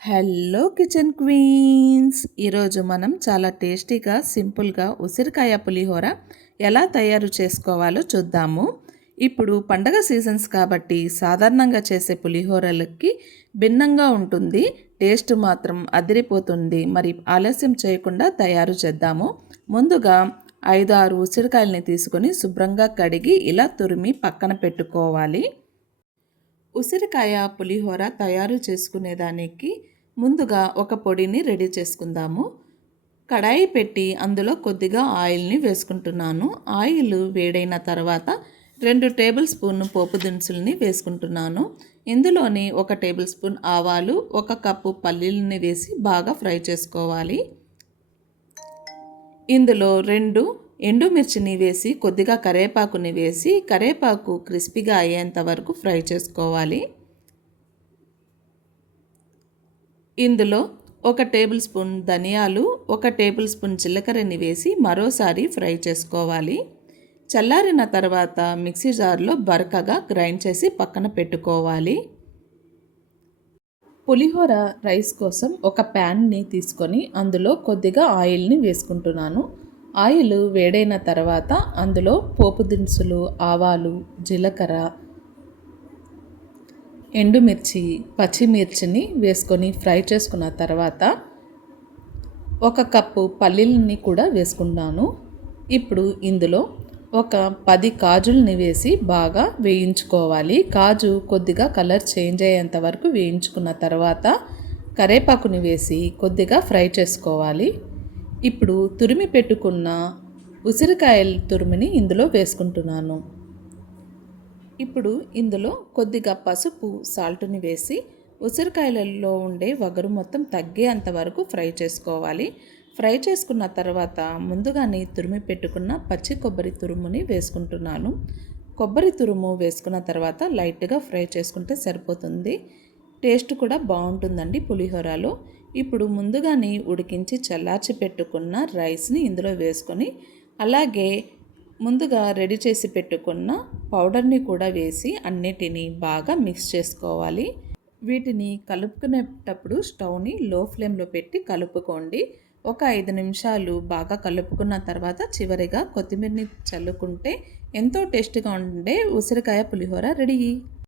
Hello kitchen queens. ఈరోజు మనం చాలా టేస్టీగా సింపుల్గా ఉసిరికాయ పులిహోర ఎలా తయారు చేసుకోవాలో చూద్దాము. ఇప్పుడు పండగ సీజన్స్ కాబట్టి సాధారణంగా చేసే పులిహోరలకి భిన్నంగా ఉంటుంది. టేస్ట్ మాత్రం అదిరిపోతుంది. మరి ఆలస్యం చేయకుండా తయారు చేద్దాము. ముందుగా 5-6 ఉసిరికాయలని తీసుకొని శుభ్రంగా కడిగి ఇలా తురిమి పక్కన పెట్టుకోవాలి. ఉసిరికాయ పులిహోర తయారు చేసుకునేదానికి ముందుగా ఒక పొడిని రెడీ చేసుకుందాము. కడాయి పెట్టి అందులో కొద్దిగా ఆయిల్ని వేసుకుంటున్నాను. ఆయిల్ వేడైన తర్వాత 2 టేబుల్ స్పూన్ పోపు దినుసుల్ని వేసుకుంటున్నాను. ఇందులోని 1 టేబుల్ స్పూన్ ఆవాలు, 1 కప్పు పల్లీలని వేసి బాగా ఫ్రై చేసుకోవాలి. ఇందులో 2 ఎండుమిర్చిని వేసి కొద్దిగా కరివేపాకుని వేసి కరివేపాకు క్రిస్పీగా అయ్యేంత వరకు ఫ్రై చేసుకోవాలి. ఇందులో 1 టేబుల్ స్పూన్ ధనియాలు, 1 టేబుల్ స్పూన్ జీలకర్రని వేసి మరోసారి ఫ్రై చేసుకోవాలి. చల్లారిన తర్వాత మిక్సీ జార్లో బరకగా గ్రైండ్ చేసి పక్కన పెట్టుకోవాలి. పులిహోర రైస్ కోసం ఒక ప్యాన్ని తీసుకొని అందులో కొద్దిగా ఆయిల్ని వేసుకుంటున్నాను. ఆయిల్ వేడైన తర్వాత అందులో పోపు దినుసులు, ఆవాలు, జీలకర్ర, ఎండుమిర్చి, పచ్చిమిర్చిని వేసుకొని ఫ్రై చేసుకున్న తర్వాత 1 కప్పు పల్లీలని కూడా వేసుకున్నాను. ఇప్పుడు ఇందులో ఒక 10 కాజుల్ని వేసి బాగా వేయించుకోవాలి. కాజు కొద్దిగా కలర్ చేంజ్ అయ్యేంత వరకు వేయించుకున్న తర్వాత కరివేపాకుని వేసి కొద్దిగా ఫ్రై చేసుకోవాలి. ఇప్పుడు తురిమి పెట్టుకున్న ఉసిరికాయల తురిమిని ఇందులో వేసుకుంటున్నాను. ఇప్పుడు ఇందులో కొద్దిగా పసుపు, సాల్ట్ని వేసి ఉసిరికాయలలో ఉండే వగరు మొత్తం తగ్గేంత వరకు ఫ్రై చేసుకోవాలి. ఫ్రై చేసుకున్న తర్వాత ముందుగానే తురిమి పెట్టుకున్న పచ్చి కొబ్బరి తురుముని వేసుకుంటున్నాను. కొబ్బరి తురుము వేసుకున్న తర్వాత లైట్గా ఫ్రై చేసుకుంటే సరిపోతుంది. టేస్ట్ కూడా బాగుంటుందండి పులిహోరలో. ఇప్పుడు ముందుగానే ఉడికించి చల్లార్చి పెట్టుకున్న రైస్ని ఇందులో వేసుకొని అలాగే ముందుగా రెడీ చేసి పెట్టుకున్న పౌడర్ని కూడా వేసి అన్నిటినీ బాగా మిక్స్ చేసుకోవాలి. వీటిని కలుపుకునేటప్పుడు స్టవ్ని లో ఫ్లేమ్లో పెట్టి కలుపుకోండి. ఒక 5 నిమిషాలు బాగా కలుపుకున్న తర్వాత చివరిగా కొత్తిమీరని చల్లుకుంటే ఎంతో టేస్టీగా ఉండే ఉసిరికాయ పులిహోర రెడీ.